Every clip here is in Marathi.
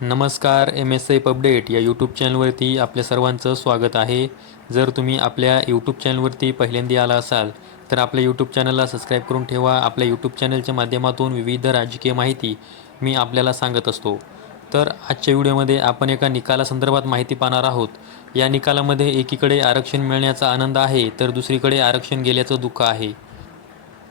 नमस्कार एम एस एफ अपडेट या यूट्यूब चॅनलवरती आपल्या सर्वांचं स्वागत आहे. जर तुम्ही आपल्या यूट्यूब चॅनलवरती पहिल्यांदा आला असाल तर आपल्या यूट्यूब चॅनलला सबस्क्राईब करून ठेवा. आपल्या यूट्यूब चॅनलच्या माध्यमातून विविध राजकीय माहिती मी आपल्याला सांगत असतो. तर आजच्या व्हिडिओमध्ये आपण एका निकालासंदर्भात माहिती पाहणार आहोत. या निकालामध्ये एकीकडे आरक्षण मिळण्याचा आनंद आहे तर दुसरीकडे आरक्षण गेल्याचं दुःख आहे.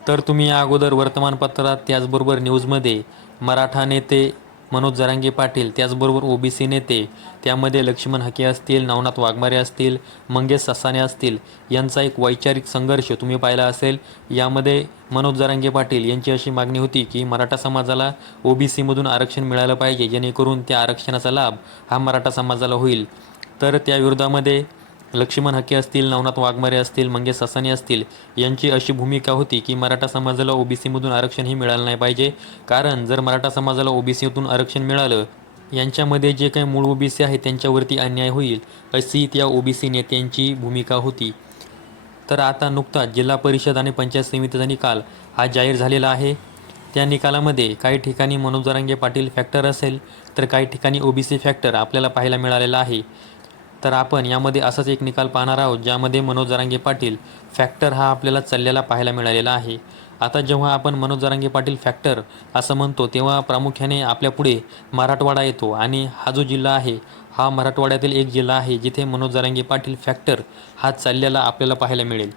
तर तुम्ही या अगोदर वर्तमानपत्रात त्याचबरोबर न्यूजमध्ये मराठा नेते मनोज जरांगे पाटील त्याचबरोबर ओबीसी नेते त्यामध्ये लक्ष्मण हके असतील नवनाथ वाघमारे असतील मंगेश ससाने असतील यांचा एक वैचारिक संघर्ष तुम्ही पाहिला असेल. यामध्ये मनोज जरांगे पाटील यांची अशी मागणी होती की मराठा समाजाला ओबीसीमधून आरक्षण मिळालं पाहिजे जेणेकरून त्या आरक्षणाचा लाभ हा मराठा समाजाला होईल. तर त्या विरोधामध्ये लक्ष्मण हके असतील नवनाथ वाघमारे असतील मंगेश ससाने असतील यांची अशी भूमिका होती की मराठा समाजाला ओबीसीमधून आरक्षणही मिळालं नाही पाहिजे. कारण जर मराठा समाजाला ओबीसीतून आरक्षण मिळालं यांच्यामध्ये जे काही मूळ ओबीसी आहे त्यांच्यावरती अन्याय होईल अशी त्या ओबीसी नेत्यांची भूमिका होती. तर आता नुकताच जिल्हा परिषद आणि पंचायत समितीचा निकाल हा जाहीर झालेला आहे. त्या निकालामध्ये काही ठिकाणी मनोज जरांगे पाटील फॅक्टर असेल तर काही ठिकाणी ओबीसी फॅक्टर आपल्याला पाहायला मिळालेला आहे. तर आपण यामध्ये असाच एक निकाल पाहणार आहोत ज्यामध्ये मनोज जरांगे पाटील फॅक्टर हा आपल्याला चाललेला पाहायला मिळालेला आहे. आता जेव्हा आपण मनोज जरांगे पाटील फॅक्टर असं म्हणतो तेव्हा प्रामुख्याने आपल्यापुढे मराठवाडा येतो आणि हा जो जिल्हा आहे हा मराठवाड्यातील एक जिल्हा आहे जिथे मनोज जरांगे पाटील फॅक्टर हा चाललेला आपल्याला पाहायला मिळेल.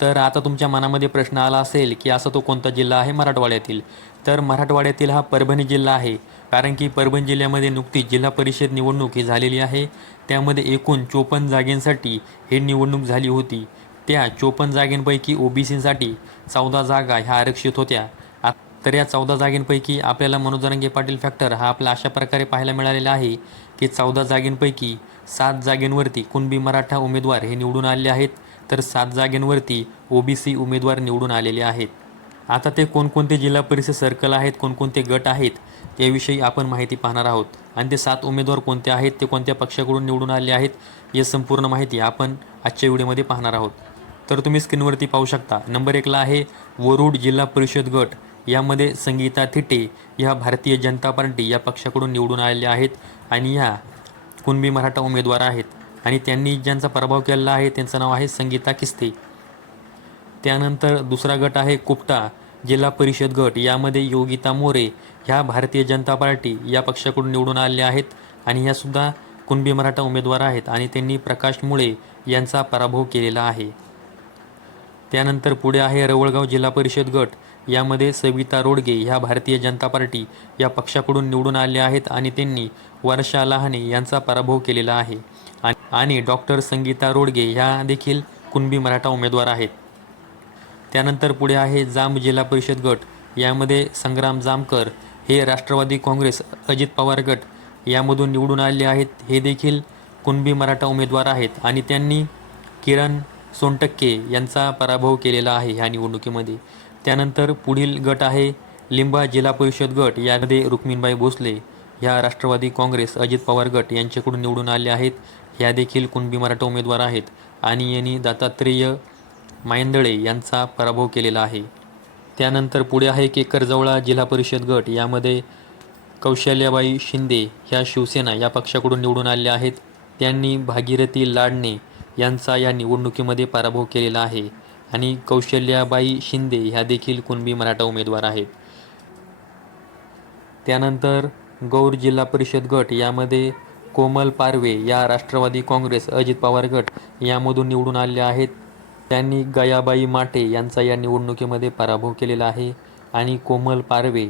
तर आता तुमच्या मनामध्ये प्रश्न आला असेल की असा तो कोणता जिल्हा आहे मराठवाड्यातील? तर मराठवाड्यातील हा परभणी जिल्हा आहे. कारण की परभणी जिल्ह्यामध्ये नुकतीच जिल्हा परिषद निवडणूक ही झालेली आहे. त्यामध्ये एकूण चोपन्न जागेंसाठी ही निवडणूक झाली होती. त्या चोपन्न जागेंपैकी ओबीसीसाठी चौदा जागा ह्या आरक्षित होत्या. आ- तर या चौदा जागेंपैकी आपल्याला मनोजरंगे पाटील फॅक्टर हा आपला अशा प्रकारे पाहायला मिळालेला आहे की चौदा जागेंपैकी सात जागेंवरती कुणबी मराठा उमेदवार हे निवडून आले आहेत. तर सात जागेंवरती ओबीसी उमेदवार निवडून आलेले आहेत. आता ते कोणकोणते जिल्हा परिषद सर्कल आहेत कोणकोणते गट आहेत याविषयी आपण माहिती पाहणार आहोत. आणि ते सात उमेदवार कोणते आहेत ते कोणत्या पक्षाकडून निवडून आले आहेत या संपूर्ण माहिती आपण आजच्या व्हिडिओमध्ये पाहणार आहोत. तर तुम्ही स्क्रीनवरती पाहू शकता नंबर एकला आहे वरुड जिल्हा परिषद गट. यामध्ये संगीता थिटे ह्या भारतीय जनता पार्टी या पक्षाकडून निवडून आलेल्या आहेत आणि ह्या कुणबी मराठा उमेदवार आहेत. आणि त्यांनी ज्यांचा प्रभाव केलेला आहे त्यांचं नाव आहे संगीता किस्ते. त्यानंतर दुसरा गट आहे कुपटा. जिल्हा परिषद गट यामध्ये योगिता मोरे ह्या भारतीय जनता पार्टी या पक्षाकडून निवडून आलेल्या आहेत आणि ह्यासुद्धा कुणबी मराठा उमेदवार आहेत आणि त्यांनी प्रकाश मुळे यांचा पराभव केलेला आहे. त्यानंतर पुढे आहे रवळगाव जिल्हा परिषद गट. यामध्ये सविता रोडगे ह्या भारतीय जनता पार्टी या पक्षाकडून निवडून आले आहेत आणि त्यांनी वर्षा लहाने यांचा पराभव केलेला आहे. आणि डॉक्टर संगीता रोडगे ह्या देखील कुणबी मराठा उमेदवार आहेत. त्यानंतर पुढे आहे जांब जिल्हा परिषद गट. यामध्ये संग्राम जामकर हे राष्ट्रवादी काँग्रेस अजित पवार गट यामधून निवडून आले आहेत. हे देखील कुणबी मराठा उमेदवार आहेत आणि त्यांनी किरण सोनटक्के यांचा पराभव केलेला आहे ह्या निवडणुकीमध्ये. त्यानंतर पुढील गट आहे लिंबा जिल्हा परिषद गट. यामध्ये रुक्मिणबाई भोसले ह्या राष्ट्रवादी काँग्रेस अजित पवार गट यांच्याकडून निवडून आले आहेत. ह्या देखील कुणबी मराठा उमेदवार आहेत आणि यांनी दत्तात्रेय मायंदळे यांचा पराभव केलेला आहे. त्यानंतर पुढे आहे केकरजवळा जिल्हा परिषद गट यामध्ये कौशल्याबाई शिंदे ह्या शिवसेना या पक्षाकडून निवडून आल्या आहेत. त्यांनी भागीरथी लाडणे यांचा या निवडणुकीमध्ये पराभव केलेला आहे. आणि कौशल्याबाई शिंदे ह्या देखील कुणबी मराठा उमेदवार आहेत. त्यानंतर गौर जिल्हा परिषद गट यामध्ये कोमल पारवे या राष्ट्रवादी काँग्रेस अजित पवार गट यामधून निवडून आले आहेत. त्यांनी गयाबाई माटे यांचा या निवडणुकीमध्ये पराभव केलेला आहे आणि कोमल पारवे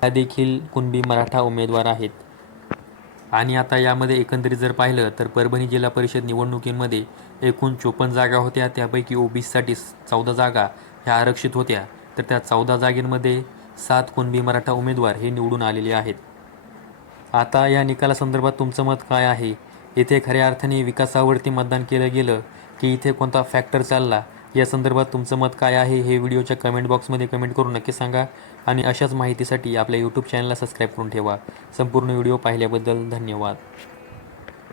ह्या देखील कुणबी मराठा उमेदवार आहेत. आणि आता यामध्ये एकंदरीत जर पाहिलं तर परभणी जिल्हा परिषद निवडणुकीमध्ये एकूण चोपन्न जागा होत्या. त्यापैकी ओबीसीसाठी चौदा जागा ह्या आरक्षित होत्या. तर त्या चौदा जागेंमध्ये सात कुणबी मराठा उमेदवार हे निवडून आलेले आहेत. आता या निकालासंदर्भात तुमचं मत काय आहे? इथे खऱ्या अर्थाने विकासावरती मतदान केलं गेलं की इथे कोणता फॅक्टर चालला? या संदर्भात तुमचं मत काय आहे हे व्हिडिओच्या कमेंट बॉक्समध्ये कमेंट करून नक्की सांगा आणि अशाच माहितीसाठी आपल्या यूट्यूब चॅनलला सबस्क्राईब करून ठेवा. संपूर्ण व्हिडिओ पाहिल्याबद्दल धन्यवाद.